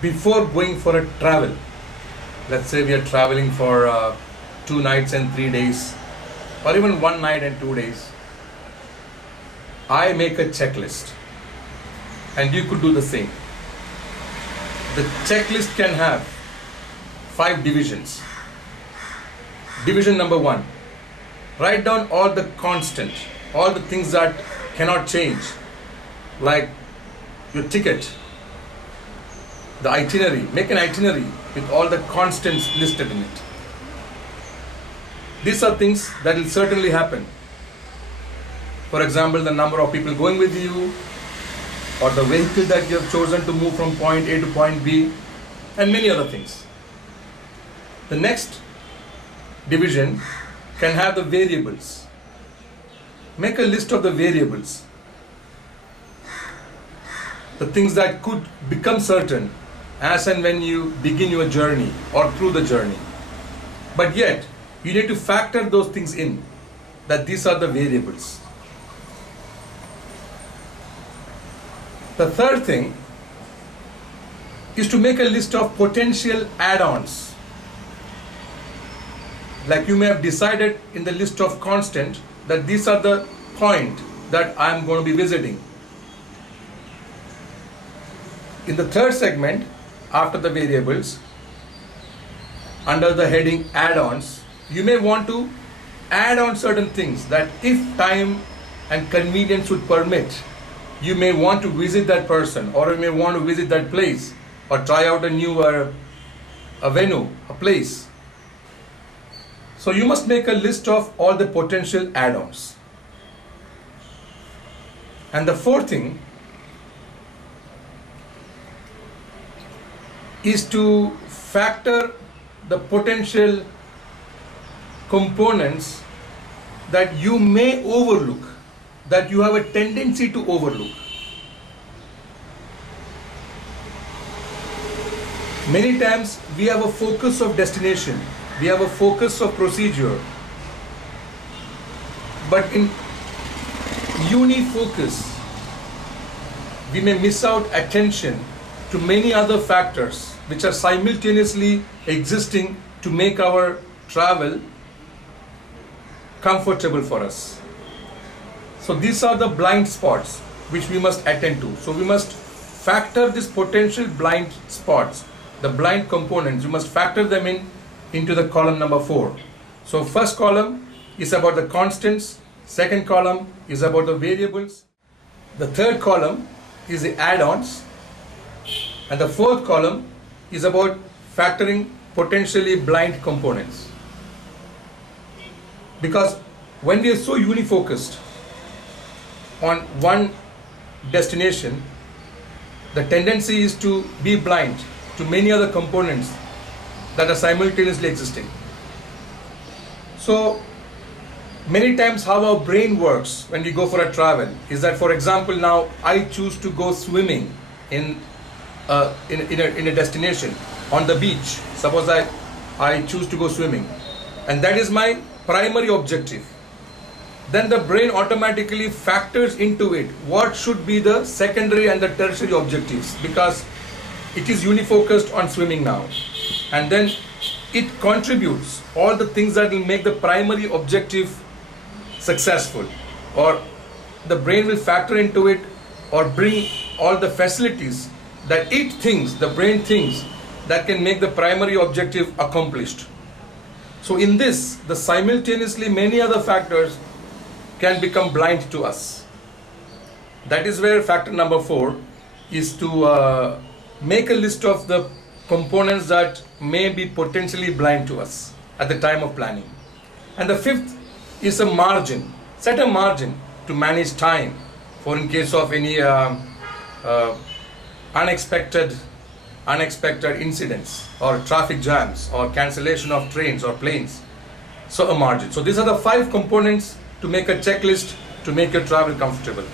before going for a travel, let's say we are traveling for 2 nights and 3 days, or even 1 night and 2 days, I make a checklist, and you could do the same. The checklist can have 5 divisions. Division number 1, write down all the constant, all the things that cannot change, like your ticket, the itinerary. Make an itinerary with all the constants listed in it. These are things that will certainly happen. For example, the number of people going with you, or the vehicle that you have chosen to move from point A to point B, and many other things. The next division can have the variables. Make a list of the variables, the things that could become certain as and when you begin your journey or through the journey. But yet, you need to factor those things in, that these are the variables. The third thing is to make a list of potential add-ons. Like you may have decided in the list of constant that these are the point that I am going to be visiting. In the third segment, after the variables, under the heading add-ons, you may want to add on certain things that if time and convenience would permit, you may want to visit that person, or you may want to visit that place, or try out a new a venue, a place. So you must make a list of all the potential add-ons. And the fourth thing is to factor the potential components that you may overlook, that you have a tendency to overlook. Many times we have a focus of destination, we have a focus of procedure, but in unifocus, we may miss out attention to many other factors which are simultaneously existing to make our travel comfortable for us. So these are the blind spots which we must attend to. So we must factor these potential blind spots, the blind components, we must factor them into the column number 4. So first column is about the constants, second column is about the variables, the third column is the add-ons, and the fourth column is about factoring potentially blind components. Because when we are so unifocused on one destination, the tendency is to be blind to many other components that are simultaneously existing. So many times how our brain works when we go for a travel is that, for example, now I choose to go swimming in a destination on the beach. Suppose I choose to go swimming, and that is my primary objective. Then the brain automatically factors into it what should be the secondary and the tertiary objectives, because it is unifocused on swimming now, and then it contributes all the things that will make the primary objective successful, or the brain will factor into it or bring all the facilities that the brain thinks that can make the primary objective accomplished. So in this, the simultaneously many other factors can become blind to us. That is where factor number 4 is to make a list of the components that may be potentially blind to us at the time of planning. And the fifth is a margin. Set a margin to manage time for in case of any unexpected incidents or traffic jams or cancellation of trains or planes. So a margin. So these are the 5 components to make a checklist to make your travel comfortable.